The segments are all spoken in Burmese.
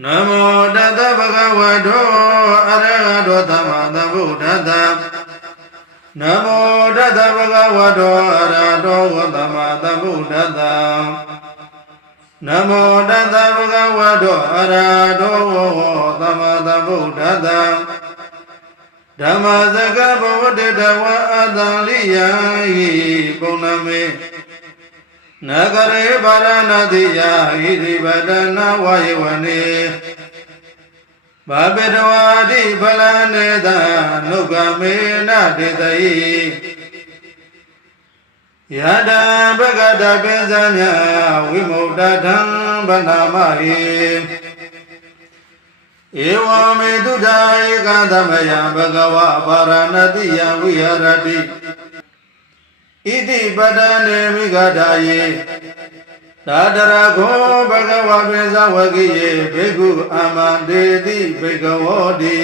နမောတတဗကဝတောအရဟတောသမ္မာသမ္ဗုဒ္ဓတ္တနမောတတဗကဝတောအရဟတောသမ္မာသမ္ဗုဒ္ဓတ္တနမောတတဗကဝတောအရဟတောသမ္မာသမ္ဗုဒ္ဓတ္တဓမ္မစကဗဝတ္တဝအတံလိယံဟိပုံနမေ နဂရေဗာရဏတိယဟိရိပဒနာဝယေဝနေဘာပေတဝါတိဖလနေတနုကမေနတေတိယတံဘဂတပိစံမြဝိမု ක්ත ထံဗနာမဟိဧဝမေတုဒ္ဓဧကသမယဘဂဝပါရဏတိယဝိဟရတိ ဣတိပဒနေမိဂဒာယေသာတရခောဘဂဝပိဇဝကိယေဘေကုအာမန္တေတိဘေကဝောတိ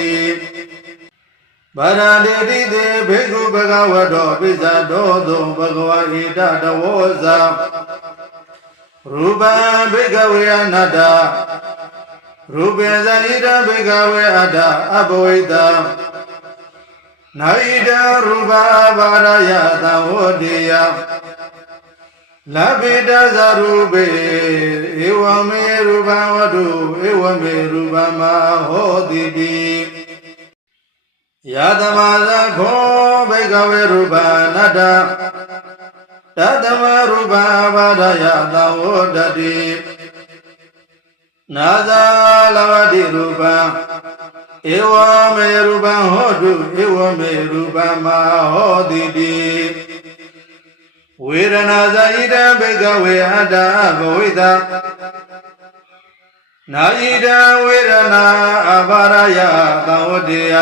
ဗရန္တေတိတေဘေကုဘဂဝတောပိဇတောသောဘဂဝဣတတဝောဇာရူပံဘေကဝေအနတ္တရူပေဇာဣတဘေကဝေအတ္တအဘဝိတ နာဣတရူပဘာရယသံဝတိယလဗိတဇရူပေဧဝမေရူပံဝတုဧဝမေရူပမဟောတိတိယသမဇခောဘေကဝေရူပနတ္တတတမရူပဘာရယသံဝတတိနာဇာလဝတိရူပံ ဧဝမေရူပံဟောတုဧဝမေရူပမဟောတိတိဝေဒနာဇာဣတံဘေကဝေအတ္တဘဝိတနာဣတံဝေဒနာအဘာရယသံဝတ္တေယ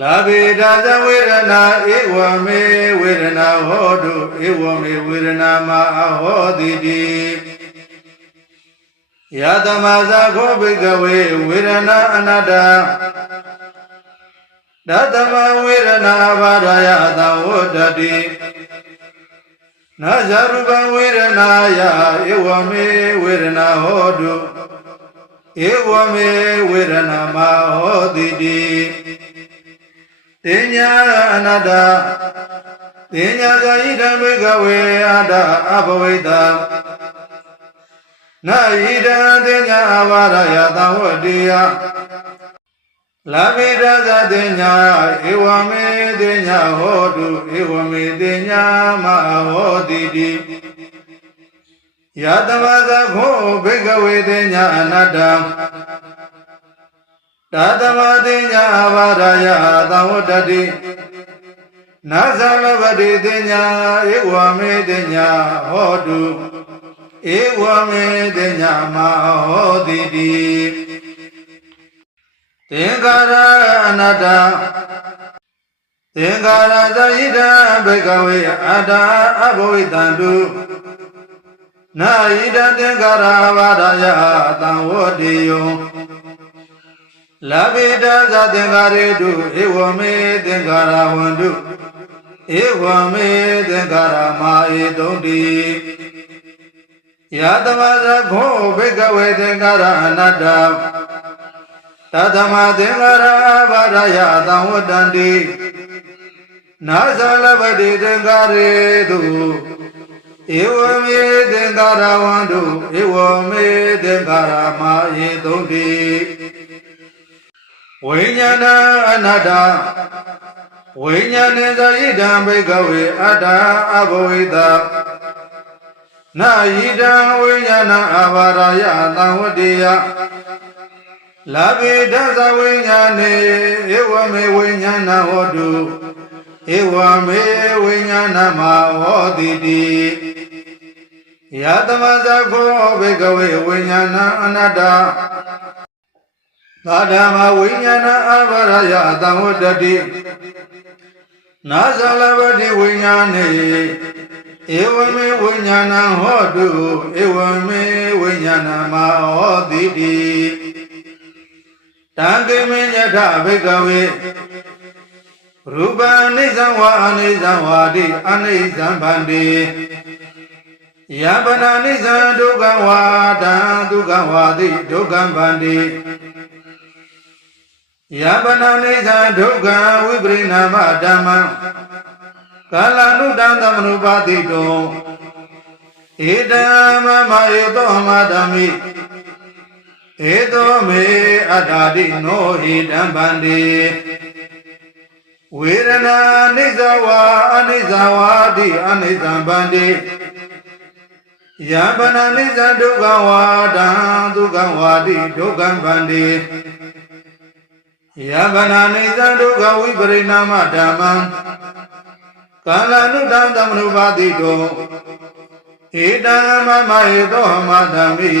လာဘိဒါဇဝေဒနာဧဝမေဝေဒနာဟောတုဧဝမေဝေဒနာမဟောတိတိ ယသမဇာခောဘိကဝေဝေဒနာအနတ္တဒသမဝေဒနာဘာဒယသံဝတ္တတိနာဇရူပဝေဒနာယဧဝမေဝေဒနာဟောတုဧဝမေဝေဒနာမဟောတိတိတင်ညာအနတ္တတင်ညာဇာဣဓမ္မိကဝေအတ္တအဘဝိတ နာဣဒံတင်ညာအဝရယသံဝတ္တိယလာဘိဒသတင်ညာဧဝမေတင်ညာဟောတုဧဝမေတင်ညာမဟောတိတိယတမသခောဘေကဝေတင်ညာအနတ္တတသမတင်ညာဘာရယသံဝတ္တိနာဇလဗတိတင်ညာဧဝမေတင်ညာဟောတု ဧဝမေတင်ညာမဟောတိတိသင်္ခါရအနတ္တသင်္ခါရသဣဒံဘေကဝေအတ္တအဘဝိတံတုနာဣဒံသင်္ခါရဘာဒယသံဝတိယောလဗေတသသင်္ခါရေတုဧဝမေသင်္ခါရဝန္တုဧဝမေသင်္ခါရမာဧတုံတိ ယတမဇခောဘေကဝေသင်္ခါရအနတ္တတသမသင်္ကာရဘာဒယသံဝတ္တန္တိနာဇလပတိသင်္ကာရေတုဧဝမေသင်္ကာရဝန္တုဧဝမေသင်္ကာရမယေသုံတိဝိညာဏအနတ္တဝိညာဏေသဣဒံဘေကဝေအတ္တအဘဝိတ နာဣဒံဝိညာဏအဘာရယသံဝတ္တိယလာဘိဒသဝိညာနေဧဝမေဝိညာဏဟောတုဧဝမေဝိညာဏမဟောတိတိယသမဇခောဘေကဝေဝိညာဏအနတ္တသာဓမ္မဝိညာဏအဘာရယသံဝတ္တိနာဇလဝတိဝိညာနေ ဧဝမေဝိညာဏဟောတုဧဝမေဝိညာဏမဟောတိတိတံကေမညထဘိကဝေရူပအနိစ္စံဝါအနိစ္စံဝါတိအနိစ္စံဗန္တိယပနာနိသံဒုက္ခဝါဒံဒုက္ခဝါတိဒုက္ခဗန္တိယပနာနိသံဒုက္ခဝိပရိနာမဓမ္မံ ကာလနုတံသမနုပါတိတောဧတံမမယေတောမဓမ္မိဧတောမေအတ္တာတိနောဟိတံဗန္တိဝေဒနာနိစ္စဝါအနိစ္စဝါတိအနိစ္စဗန္တိယံပနာနိစ္စဒုက္ခဝါဒံဒုက္ခဝါတိဒုက္ခဗန္တိယံပနာနိစ္စဒုက္ခဝိပရိနာမဓမ္မံ ကာလနုတံသမနုပါတိတောဧတံမမဟေတောမဓမ္မိ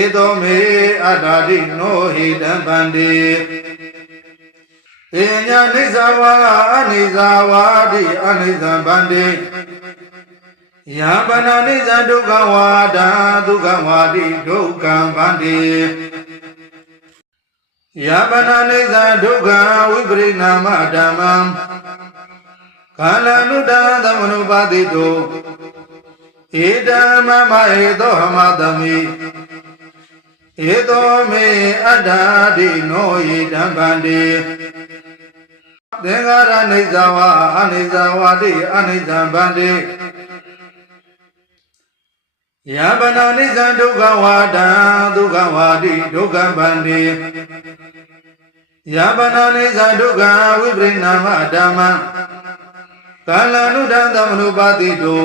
ဧတောမေအတ္တာတိနောဟိတံဗန္တိေညာနိစ္စဝါအနိစ္စဝါတိအနိစ္စဗန္တိယံပနာနိစ္စဒုက္ခဝါဒံဒုက္ခဝါတိဒုက္ခံဗန္တိယံပနာနိစ္စဒုက္ခဝိပရိနာမဓမ္မံ ကာလနုတံသမနုပါတိတောဧတံမမဟေသောဟမသမိဧသောမေအတ္တာတိနောဟိတံဗန္တိသင်္ဃာရနိစ္စဝါအနိစ္စဝါတိအနိစ္စဗန္တိယပနာနိစ္စဒုက္ခဝါဒံဒုက္ခဝါတိဒုက္ခဗန္တိယပနာနိစ္စဒုက္ခဝိပရိနာမဓမ္မံ ကာလနုဒံသမနုပါတိတော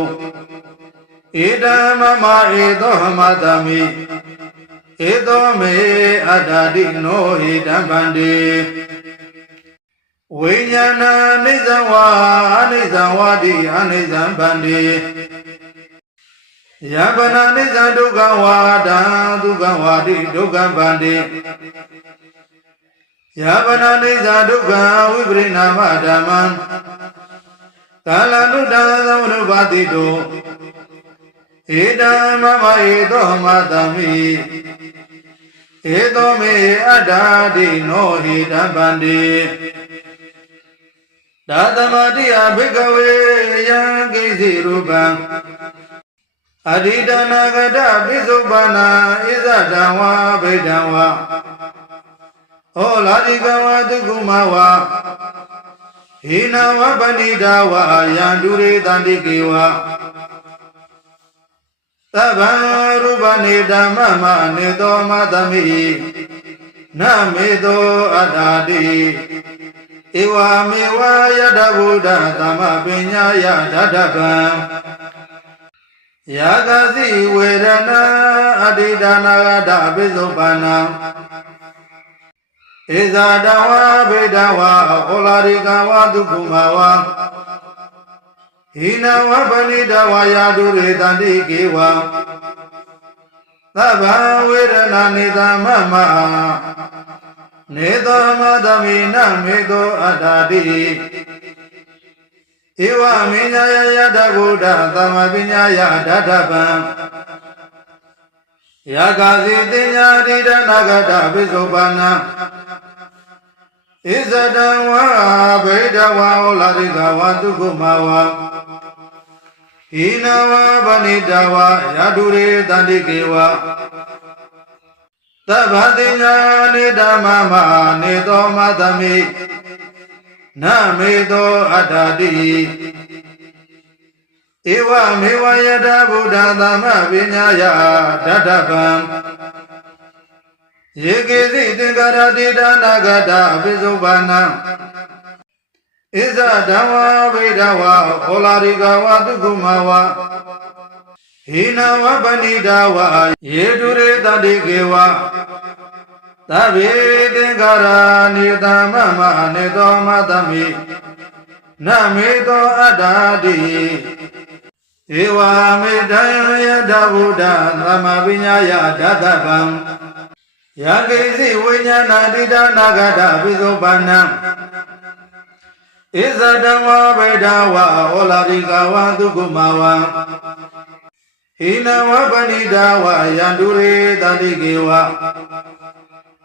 ဧတံမမဧသောဟမတမိဧသောမေအတ္တာတိနောဟိတံဗန္တိဝိညာဏနိစ္စဝါအနိစ္စဝါတိအနိစ္စဗန္တိယပနာနိစ္စဒုက္ခဝါဒံဒုက္ခဝါတိဒုက္ခဗန္တိယပနာနိစ္စဒုက္ခဝိပရိနာမဓမ္မံ ကာလနုတ္တသမနုပါတိတောဧတံမမဧသောမတမိဧသောမေအတ္တာတိနောဟိတံဗန္တိဒါသမတိအဘိကဝေယံကိစီရူပံအဓိတနာဂတပိစုပန္နာဣဇတံဝါဗိဒံဝါဟောလာတိကဝတုကုမဝါ ဟိနဝပဏိတာဝါယံဒုရေတန္တိကေဝသဗ္ဗံရူပနေဓမ္မမနေသောမသမိနမေသောအတ္တာတိဧဝမေဝယတဗုဒ္ဓသမပညာယဓတ္တဗံယာကစီဝေဒနာအတိဒါနာဂတပိစုပန္နာ ဧဇာတဝါဗေဒဝါဩလာရိကဝါဒုက္ခမဝါဟိနဝပဏိတဝါယာဒုရေတန္တိကေဝါသဗ္ဗဝေဒနာနေသမမနေသောမသမိနမေသောအတ္တာတိဧဝမေညာယယတဗုဒ္ဓသမ္မာပညာယဓတ္ထဗံ ယာကာစီတင်ညာဒိဋ္ဌနာဂတပိစုပန္နဣဇတံဝါဗိဒဝါဩလာရိကဝါတုကုမဝါဟိနဝါဗဏိတဝါယတုရေတန္တိကေဝါသဗ္ဗတိညာနေဓမ္မမနေသောမသမိနမေသောအတ္တတိ ဧဝမေဝယတဗုဒ္ဓသမ္မပညာယဓတ္တဗံယေကေသိသင်္ကာရတိဒါနာဂတအပိစုဘာနံဣဇဓမ္မဝိဒဝါဩလာရိကဝတုကုမဝါဟိနဝပဏိတာဝါယေတုရေတတိကေဝသဗ္ဗေသင်္ကာရနိတမမနေသောမသမိနမေသောအတ္တာတိ ဧဝမေတံယတဗုဒ္ဓသမ္မာပညာယဓတ္တဗံယကိစီဝိညာဏတိတနာဂတပိစုပန္နံဣဇတံဝဗေဒဝါဩလာရိကဝသုကုမဝံဟိနဝပဏိတာဝယန္တုရေတတိကေဝ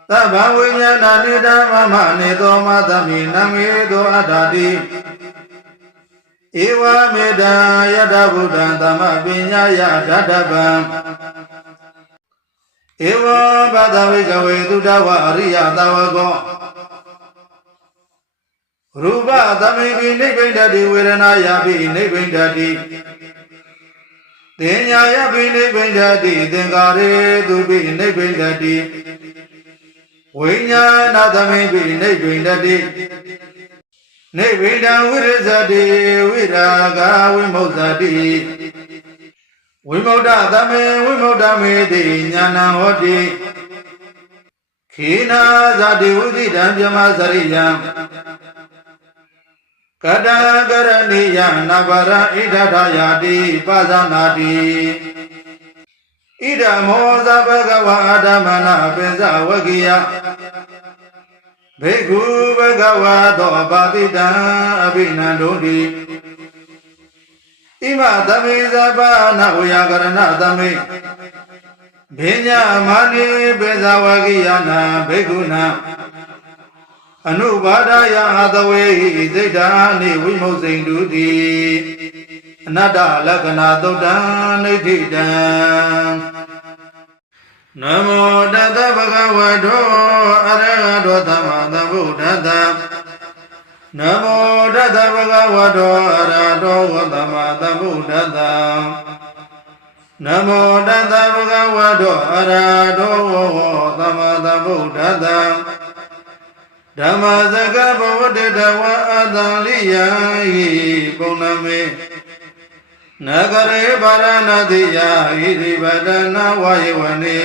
သဗ္ဗဝိညာဏနိတမမနေသောမသမိနမေသောအတ္တတိ ဧဧဝမေတ္တာယတဗုဒ္ဓံသမ္မပညာယဓတ္တပံဧဝဘာဒဝိကဝေသုတဝအရိယသဝကောရူပသမိပိနိဗ္ဗိန္ဒတိဝေဒနာယပိနိဗ္ဗိန္ဒတိတင်ညာယပိနိဗ္ဗိန္ဒတိသင်္ကာရေသူပိနိဗ္ဗိန္ဒတိဝိညာဏသမိပိနိဗ္ဗိန္ဒတိ နေဝိဒံဝိရဇတိဝိရာဂဝိမု ద్ధ တိဝိမု ద్ధ သမေဝိမု ద్ధ မေတိညာဏဟောတိခေနာဇတိဝိသိတံပြမစရိယံကတံကရဏိယနာဗရဣဒ္ဓထာယာတိပါဇာနာတိဣဒမောဇဘဂဝါဓမ္မနာပိဇဝဂိယ ဘေကုဘဂဝါသောပါတိတံအဘိနန္ဒုတိဣမသမေဇပနာဝယကရဏသမေဘေညမာနိပိဇဝကိယနာဘေကုနာအနုဘာဒယအသဝေဟိစိတ်ဓာနိဝိမုတ်စိန်တုတိအနတ္တလက္ခဏာသုတ်တံနိဋ္ဌိတံနမောတတဗဂဝတောအရဟ တောသမ္မာသမ္ဗုဒ္ဓတ္တနမောတတဗဂဝတောအရဟတောသမ္မာသမ္ဗုဒ္ဓတ္တနမောတတဗဂဝတောအရဟတောသမ္မာသမ္ဗုဒ္ဓတ္တဓမ္မစကဘဝတ္တဝအတံလိယံဟိပုံနမေနဂရေဗာရဏတိယဟိရိဗဒနာဝယေဝနေ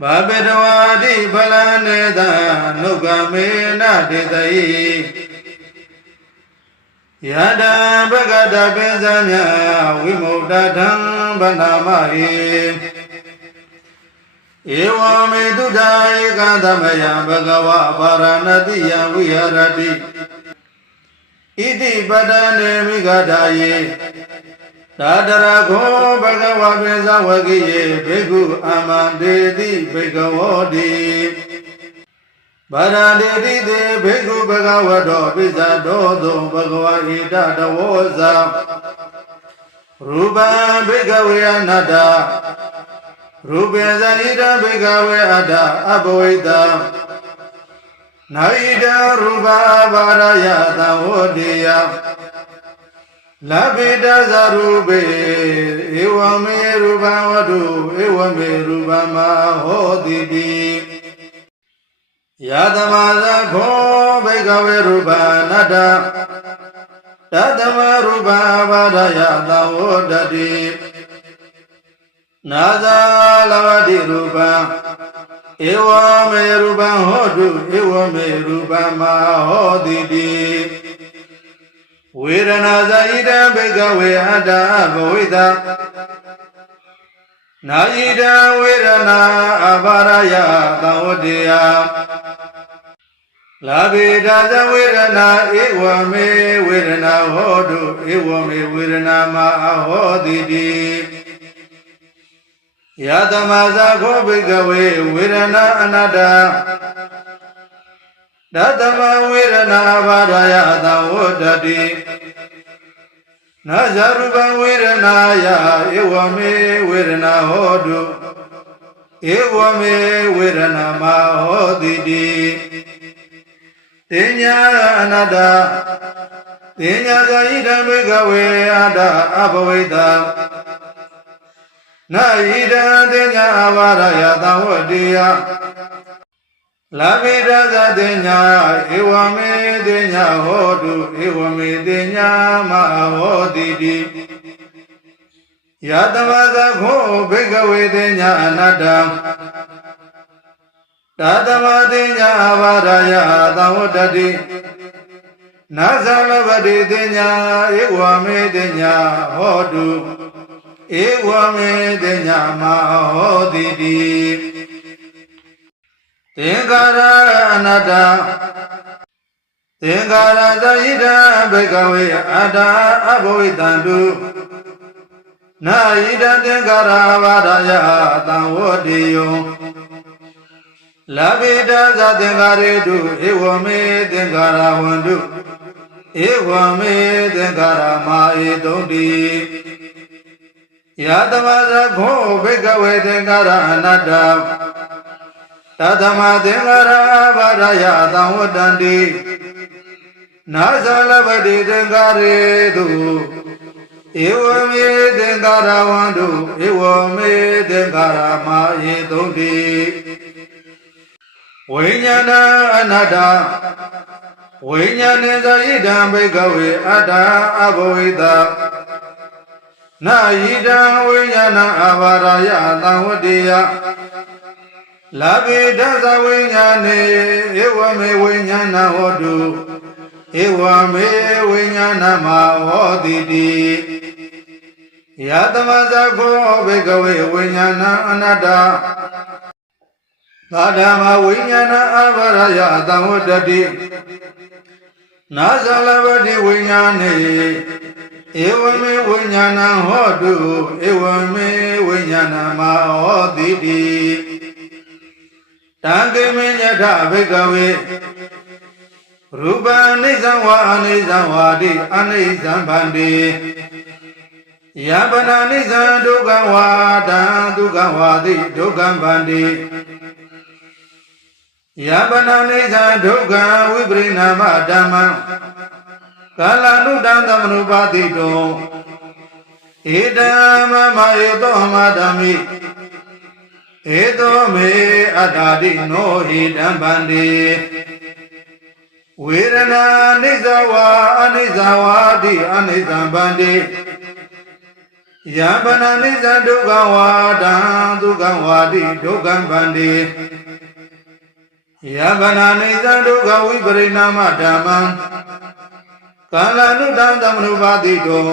ဘာပေတဝါတိဖလနေတနုကမေနတေတိယတံဘဂတပိဇံမြဝိမု ക്ത ထံဗနာမဟိဧဝမေတုဒာဧကသမယဘဂဝပါရဏတိယဝိဟရတိဣတိပဒနေမိဂဒာယေ သာတရခောဘဂဝပိဇဝကိယေဘေကုအာမန္တေတိဘေကဝောတိဗာရန္တေတိတေဘေကုဘဂဝတောပိဇတောသောဘဂဝဣတတဝောဇာရူပံဘေကဝေအနတ္တရူပေဇဏိတဘေကဝေအတ္တအဘဝိတံနာဣတရူပဘာရယသံဝတိယ လပိတဇရူပေဧဝမေရူပံဝတုဧဝမေရူပမဟောတိတိယသမဇခောဘေကဝေရူပနတ္တတသမရူပဘာရယသံဝတတိနာဇာလဝတိရူပံဧဝမေရူပံဟောတုဧဝမေရူပမဟောတိတိ ဝေဒနာဇာဣတံဘေကဝေအတ္တဘဝိတနာဣတံဝေဒနာအဘာရယသံဝတေယလာဘေဒါဇဝေဒနာဧဝမေဝေဒနာဟောတုဧဝမေဝေဒနာမဟောတိတိယသမဇာခောဘိကဝေဝေဒနာအနတ္တ ဒသမဝေဒနာဘာဒယသဝတ္တတိနာဇရူပဝေဒနာယဧဝမေဝေဒနာဟောတုဧဝမေဝေဒနာမဟောတိတိတင်ညာအနတ္တတင်ညာဇာဣဓမ္မေကဝေအတ္တအဘဝိတံနာဣဒံတေညာအဝရယသဝတိယ လာဘိဒသတေညာဧဝမေတေညာဟောတုဧဝမေတေညာမဟောတိတိယတမသခောဘေကဝေတေညာအနတ္တတတမတေညာအဝရယသဝတတိနာဇလဗတိတေညာဧဝမေတေညာဟောတုဧဝမေတညာမဟောတိတိ သင်္ကာရအနတ္တသင်္ကာရသဣဒံဘေကဝေအတ္တအဘဝိတံတုနာဣဒံသင်္ကာရဘာဒယသံဝတိယောလဗိတသသင်္ကာရေတုဧဝမေသင်္ကာရဝန္တုဧဧဝမေသင်္ခါရမာဧတုံတိယသမဇခောဘိကဝေသင်္ခါရအနတ္တ တသမသင်္ခါရဘာရယသံဝတ္တန္တိနာဇလပတိသင်္ခါရေတုဧဝမေသင်္ခါရဝန္တုဧဝမေသင်္ခါရမာဧတုံတိဝိညာဏအနတ္တဝိညာဏေသဣဒံဘိကဝေအတ္တအဘဝိတနာယိတံဝိညာဏအဘာရယသံဝတ္တိယ လာဘိဒသဝိညာဏေဧဝမေဝိညာဏဟောတုဧဝမေဝိညာဏမဟောတိတိယသမဇခောဘိကဝေဝိညာဏအနတ္တသာဓမ္မဝိညာဏအဘာရယသံဝတ္တိနာဇလပတိဝိညာဏေဧဝမေဝိညာဏဟောတုဧဝမေဝိညာဏမဟောတိတိ တံကေမေညထဘိကဝေရူပအနိစ္စဝါအနိစ္စဝါတိအနိစ္စဗန္တိယပနာနိစ္စဒုက္ခဝါဒံဒုက္ခဝါတိဒုက္ခဗန္တိယပနာနိစ္စဒုက္ခဝိပရိနာမဓမ္မံကာလနုတံသမနုပါတိတောဧတံမမယေတောမဓမ္မိ ဧတောမေအတ္တာတိနောဟိတံဗန္တိဝေဒနာနိစ္စဝါအနိစ္စဝါတိအနိစ္စဗန္တိယံပနာနိစ္စဒုက္ခဝါဒံဒုက္ခဝါတိဒုက္ခဗန္တိယဗနာနိစ္စဒုက္ခဝိပရိနာမဓမ္မံကာလနုတံသမနုပါတိတော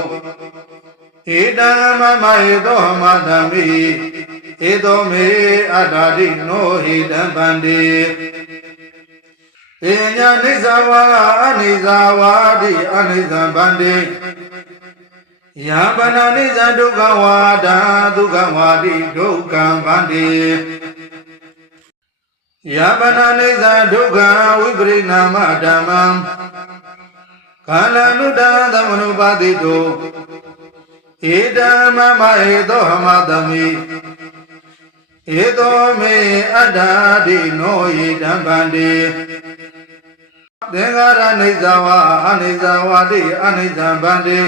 ဧတံမမဟေသောမဓမ္မိ ဧသောမေအတ္တာတိနောဟိတံဗန္တိပညာနိစ္စဝါအနိစ္စဝါတိအနိစ္စဗန္တိယံပနာနိစ္စဒုက္ခဝါဒံဒုက္ခဝါတိဒုက္ခံဗန္တိယပနာနိစ္စဒုက္ခဝိပရိနာမဓမ္မံကာလနုတံသမနုပါတိတောဧတံမမဟေသောဟမသမိ ဧသောမေအတ္တာတိနောဟိတံဗန္တိသင်္ဃာရနိစ္စဝါအနိစ္စဝါတိအနိစ္စဗန္တိ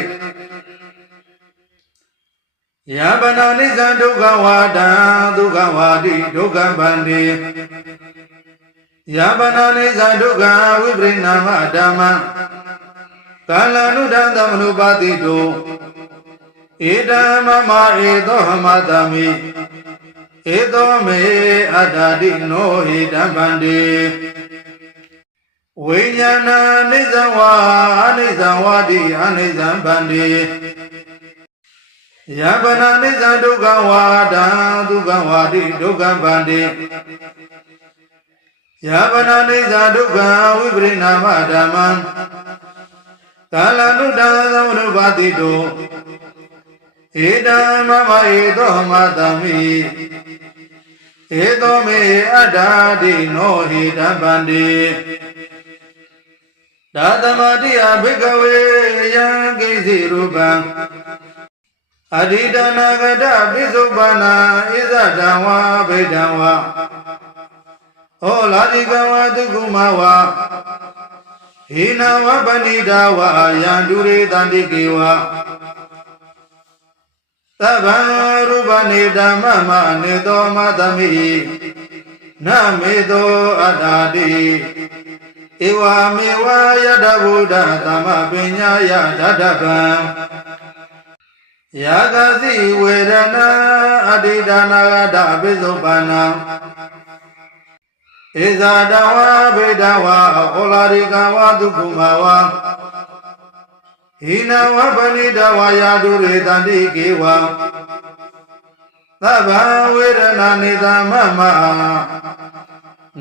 ယပနာနိစ္စဒုက္ခဝါဒံဒုက္ခဝါတိဒုက္ခဗန္တိယပနာနိစ္စဒုက္ခဝိပရိနာမဓမ္မကာလနုဒံသမနုပါတိတောဧတံမမဧသောဟမတမိ ဧသောမေအတ္တာတိနောဟိတံဗန္တိဝိညာဏနိစ္စဝါအနိစ္စဝါတိအနိစ္စဗန္တိယပနာနိစ္စဒုက္ခဝါဒံဒုက္ခဝါတိဒုက္ခဗန္တိယပနာနိစ္စဒုက္ခဝိပရိနာမဓမ္မံကာလနုတ္တသမနုပါတိတော ဧတံမမဧသောမတမိဧသောမေအတ္တာတိနောဟိတံဗန္တိဒါသမတိအဘိကဝေယံကိစီရူပံအဓိတနာဂတပိစုပါဏာဣဇဒံဝါဗေဒံဝါဩလာတိကဝတုကုမဝါဟိနဝပဏိတာဝါယံဒုရေတန္တိကေဝ သဗ္ဗံရူပနေဓမ္မမနေသောမသမိနမေသောအတ္တာတိဧဝမေဝယတဗုဒ္ဓသမပညာယဓတ္တဗံယာကစီဝေဒနာအဋ္ဌိဒါနာဂတပိစုပါဏံဧဇာတဝါဗေဒဝါဩလာရိကဝါဒုက္ခမဝါ ဟိနဝပဏိတဝါယာတုရေတန္တိကေဝါသဗ္ဗဝေဒနာနေသမမ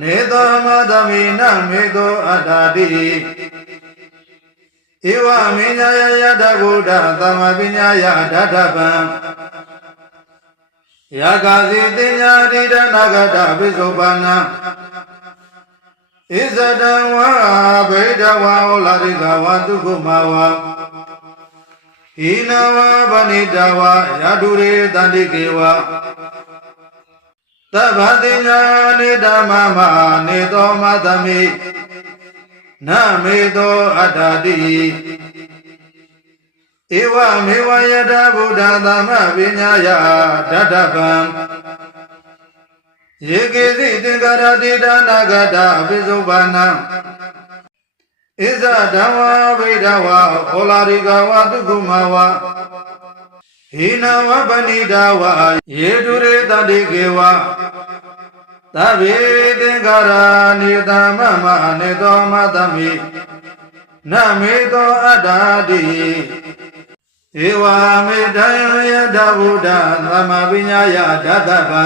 နေသောမသမိနမေသောအတ္တာတိဧဝမေညာယယတဗုဒ္ဓသမ္မာပညာယဓတ္ထဗံယာကာစီတင်ညာတိဒနာဂတပိစုပါဏံဧဣဇဒံဝါဗေဒဝါဩလာရိကဝါဒုက္ခမဝါ ဟိနဝါဗဏိတဝါယာတုရေတန္တိကေဝသဗ္ဗတိညာနေဓမ္မမနေသောမသမိနမေသောအတ္တတိဧဝမေဝယတဗုဒ္ဓသမ္မပညာယဓတ္တဗံယေကေစီသင်္ကာရတိဒါနာဂတအပိစုဘာနံ ဣဇဓမ္မဗိဒဝါဩလာရိကဝတုကုမဝါဟိနဝပဏိဒဝါယေတုရေတတိကေဝသဗ္ဗေသင်္ကာရနိသမမနေသောမသမိနမေသောအတ္တာတိဧဝမေတံယတဗုဒ္ဓသမ္မာပညာယဓတ္တဗံ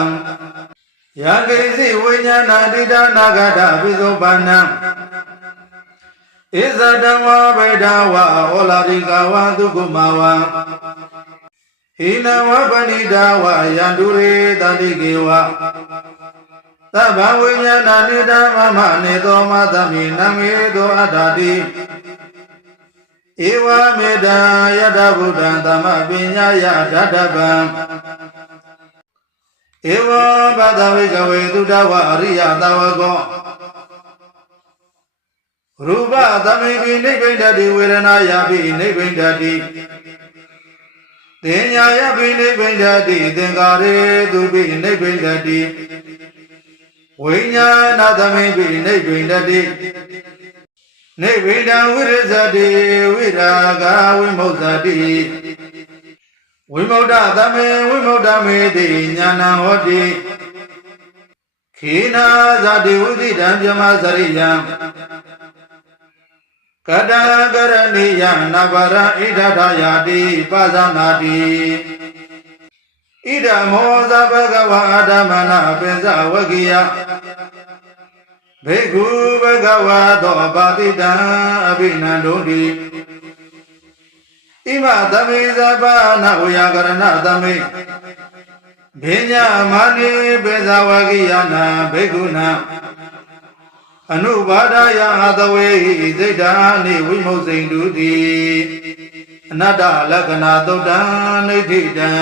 ယကိစီဝိညာဏတိဒနာဂတပိသောပါဏံ ဣဇဒံဝဗေဒဝါဩလာရိကဝသုကုမဝံဟိနဝပဏိဒဝယန္တုရေတတိကေဝသဗ္ဗဝိညာဏနိဒမမနေသောမသမိနမေသောအတ္တတိဧဝမေတံယတဗုဒ္ဓံသမ္မပညာယဓတ္တဗံဧဝဘာဒဝိကဝေသုတဝအရိယသဝကော ရူပသမိပိနိဗ္ဗိဓတိဝေဒနာယပိနိဗ္ဗိဓတိသင်ညာယပိနိဗ္ဗိဓတိသင်္ကာရေသူပိနိဗ္ဗိဓတိဝိညာဏသမိပိနိဗ္ဗိဓတိနိဗ္ဗိဒဝိရဇတိဝိရာဂဝိမု ద్ధ တိဝိမု ద్ధ သမေဝိမု ద్ధ မေတိညာဏဟောတိခေနာဇတိဝိသိတံပြမစရိယံ ကတံကရဏိယနဗရဣဒထယာတိပဇာနာတိဣဒမောဇဘဂဝါဓမ္မနာပိဇဝကိယဘေကုဘဂဝါသောပါတိတံအဘိနန္ဒုတိဣမသမိဇဘာနာဝယကရဏသမိဘေညာမာနိပိဇဝကိယနာဘေကုဏ အနုဘာဒယသဝေဟိစိတ်ဓာနိဝိမုတ်စိန်တုတိအနတ္တလက္ခဏာသုတ်တံနိဋ္ဌိတံ